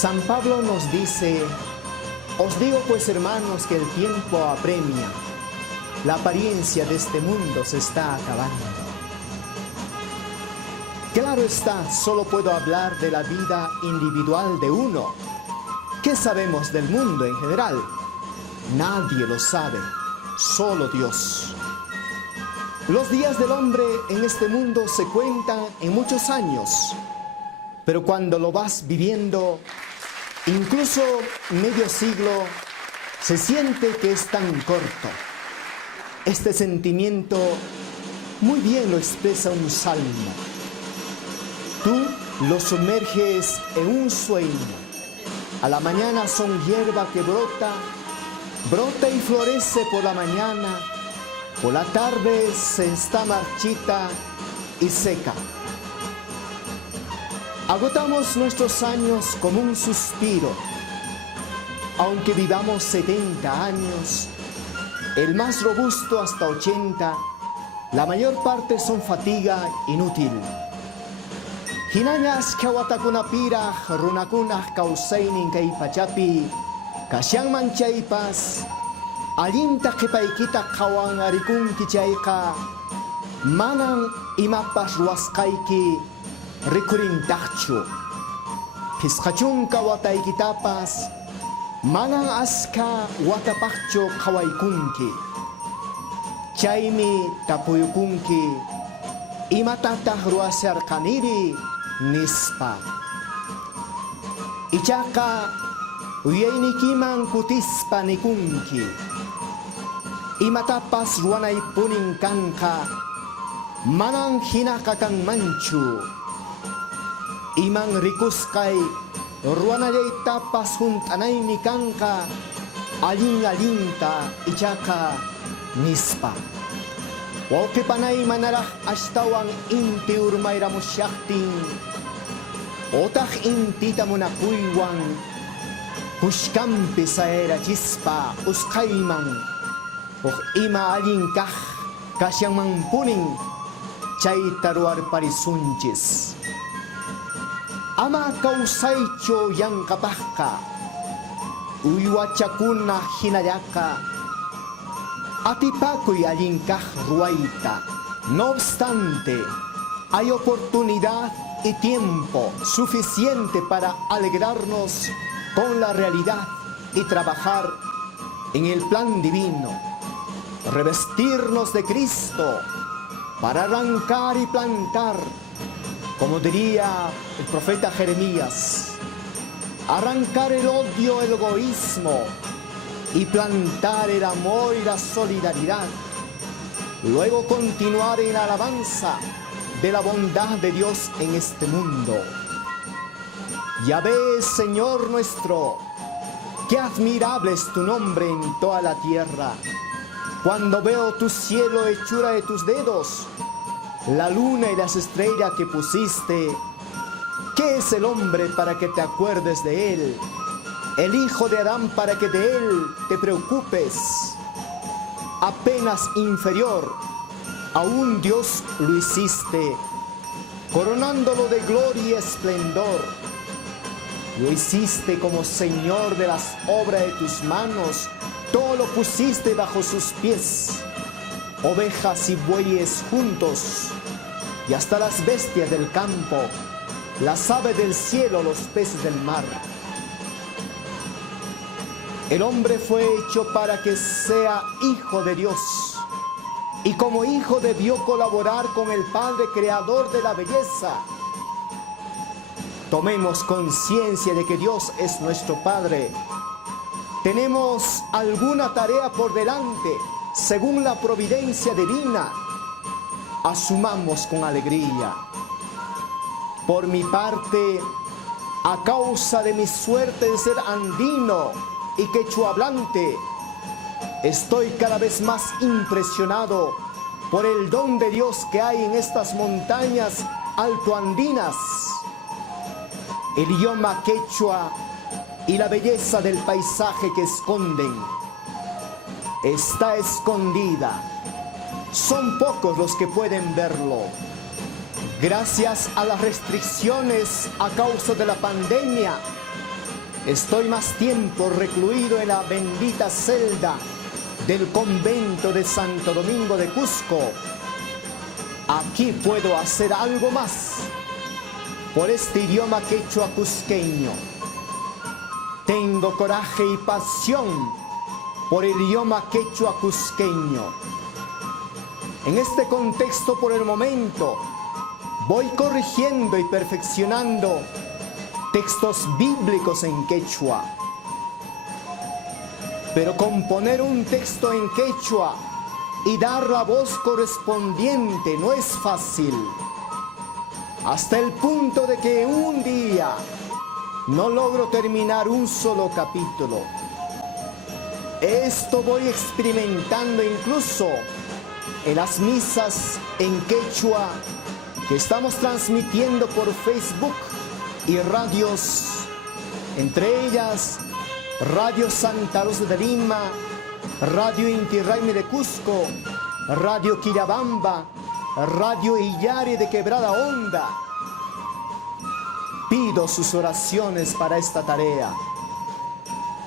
San Pablo nos dice: os digo pues, hermanos, que el tiempo apremia. La apariencia de este mundo se está acabando. Claro está, solo puedo hablar de la vida individual de uno. ¿Qué sabemos del mundo en general? Nadie lo sabe, solo Dios. Los días del hombre en este mundo se cuentan en muchos años, pero cuando lo vas viviendo, incluso medio siglo, se siente que es tan corto. Este sentimiento muy bien lo expresa un salmo. Tú lo sumerges en un sueño. A la mañana son hierba que brota y florece por la mañana. Por la tarde se está marchita y seca. Agotamos nuestros años como un suspiro. Aunque vivamos 70 años, el más robusto hasta 80, la mayor parte son fatiga inútil. Hinañas kawatakuna runakunaj kausainin kay pachapi, kasyan manchaypas, allinta qhipaykita qawan arikunki chayqa, manan imapas ruwasqayki rikurintaqchu. Pisqachunka wataykitapas, manan aska watapaqchu qhawaykunki. Chaymi tapuyukunki, imatataq ruwasarqaniri nispa. Ichaqa uyaynikiman kutispa nikunki, imatapas ruwanaypunin kanqa, manan hinaqa kanmanchu. Iman rikusqay ruwanallaytapas juntanaymi kanqa, allinta ichaqa nispa. Wawqipanay manaraq ashtawan inti urmayramushaqtin, otaq intita munakuywan kushkampi sayrachispa usqayman, ima allin kaq kasyanmanpunin chayta ruwarparisunchis. Ama kawsaychu yanqapaqqa, uywachakuna hinallaqa, atipakuy allin kaq ruwayta. No obstante, hay oportunidad y tiempo suficiente para alegrarnos con la realidad y trabajar en el plan divino, revestirnos de Cristo para arrancar y plantar, como diría el profeta Jeremías, arrancar el odio, el egoísmo y plantar el amor y la solidaridad. Luego continuar en la alabanza de la bondad de Dios en este mundo. Ya ves, Señor nuestro, qué admirable es tu nombre en toda la tierra. Cuando veo tu cielo, hechura de tus dedos, la luna y las estrellas que pusiste, ¿qué es el hombre para que te acuerdes de él? El hijo de Adán para que de él te preocupes. Apenas inferior, aún Dios lo hiciste, coronándolo de gloria y esplendor. Lo hiciste como Señor de las obras de tus manos, todo lo pusiste bajo sus pies. Ovejas y bueyes juntos, y hasta las bestias del campo, las aves del cielo, los peces del mar. El hombre fue hecho para que sea hijo de Dios, y como hijo debió colaborar con el Padre Creador de la belleza. Tomemos conciencia de que Dios es nuestro Padre. Tenemos alguna tarea por delante, según la providencia divina. Asumamos con alegría. Por mi parte, a causa de mi suerte de ser andino y quechua hablante, estoy cada vez más impresionado por el don de Dios que hay en estas montañas altoandinas. El idioma quechua y la belleza del paisaje que esconden está escondida. Son pocos los que pueden verlo. Gracias a las restricciones a causa de la pandemia, Estoy más tiempo recluido en la bendita celda del convento de Santo Domingo de Cusco. Aquí puedo hacer algo más por este idioma quechua cusqueño. Tengo coraje y pasión por el idioma quechua cusqueño. En este contexto, por el momento, voy corrigiendo y perfeccionando textos bíblicos en quechua. Pero componer un texto en quechua y dar la voz correspondiente no es fácil. Hasta el punto de que un día no logro terminar un solo capítulo. Esto voy experimentando incluso en las misas en quechua que estamos transmitiendo por Facebook y radios, entre ellas Radio Santa Rosa de Lima, Radio Inti Raymi de Cusco, Radio Quillabamba, Radio Illari de Quebrada Honda. Pido sus oraciones para esta tarea.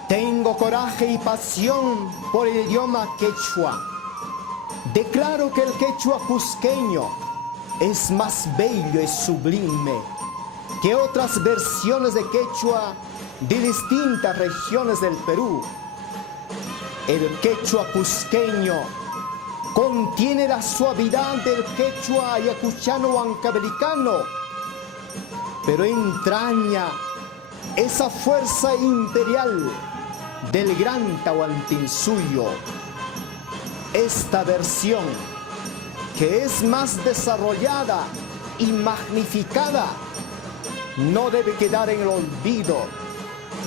Tengo coraje y pasión por el idioma quechua. Declaro que el quechua cusqueño es más bello y sublime que otras versiones de quechua de distintas regiones del Perú. El quechua cusqueño contiene la suavidad del quechua ayacuchano o ancabelicano, pero entraña esa fuerza imperial del gran Tahuantinsuyo. Esta versión, que es más desarrollada y magnificada, no debe quedar en el olvido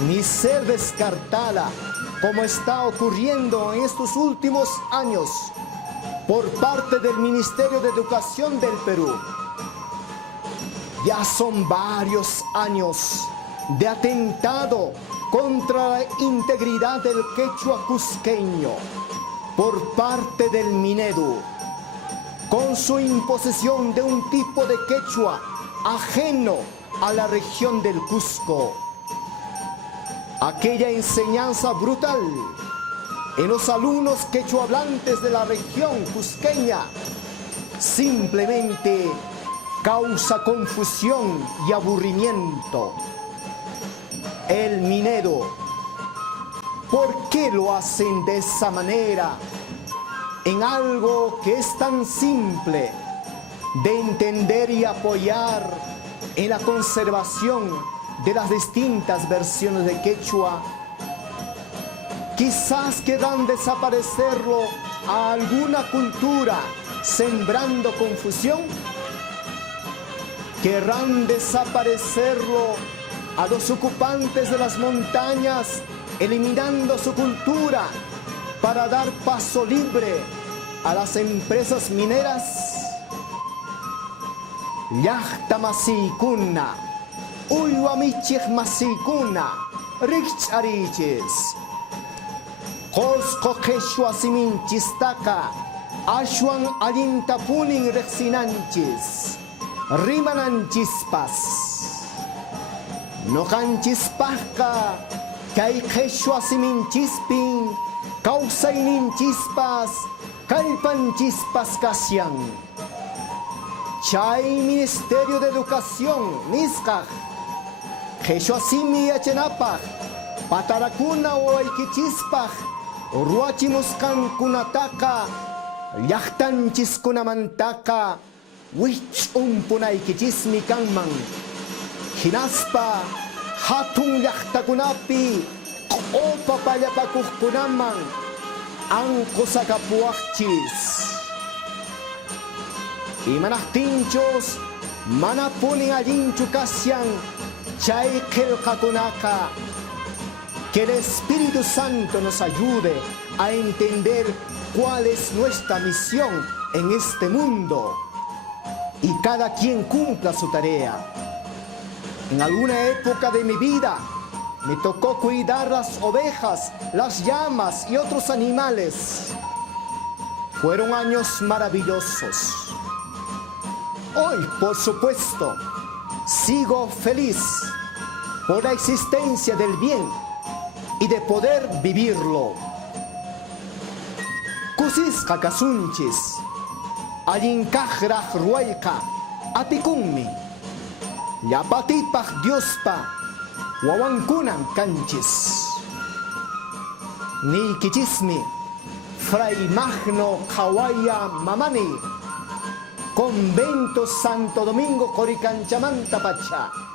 ni ser descartada como está ocurriendo en estos últimos años por parte del Ministerio de Educación del Perú. Ya son varios años de atentado contra la integridad del quechua cusqueño por parte del Minedu, con su imposición de un tipo de quechua ajeno a la región del Cusco. Aquella enseñanza brutal en los alumnos quechuahablantes de la región cusqueña simplemente causa confusión y aburrimiento. El Minedu, ¿por qué lo hacen de esa manera en algo que es tan simple de entender y apoyar en la conservación de las distintas versiones de quechua? Quizás querrán desaparecerlo a alguna cultura sembrando confusión. Querrán desaparecerlo a los ocupantes de las montañas, eliminando su cultura para dar paso libre a las empresas mineras. Llaqta masikuna, uywamichik masikuna, rich ariches. Qosqo qeshwa siminchistaka, ashwan allintapunin reqsinanchis, rimananchispas. Noqanchispaqqa kay qeshwa siminchispin, kawsayninchispas, kallpanchispas kasyan. Chay Ministerio de Educación nisqaq qeshwa simi yachanapaq patarakuna wawaykichispaq ruwachimusqankunataqa llaqtanchiskunamantaqa wich'unpunaykichismi kanman. Hinaspa hatun llaqtakunapi q'upa pallapakuqkunaman anqusakapuwaqchis. Imanaqtinchus mana punin allinchu kasyan chay qillqakunaqa. Que el Espíritu Santo nos ayude a entender cuál es nuestra misión en este mundo y cada quien cumpla su tarea. En alguna época de mi vida me tocó cuidar las ovejas, las llamas y otros animales. Fueron años maravillosos. Hoy, por supuesto, sigo feliz por la existencia del bien y de poder vivirlo. Kusisqa kasunchis, allinkaqraq ruwayqa atikunmi, llapatipaq Diospa wawankunan kanchis. Niykichismi Fray Magno Qhawalla Mamani, Convento Santo Domingo Qoricanchamanta pacha.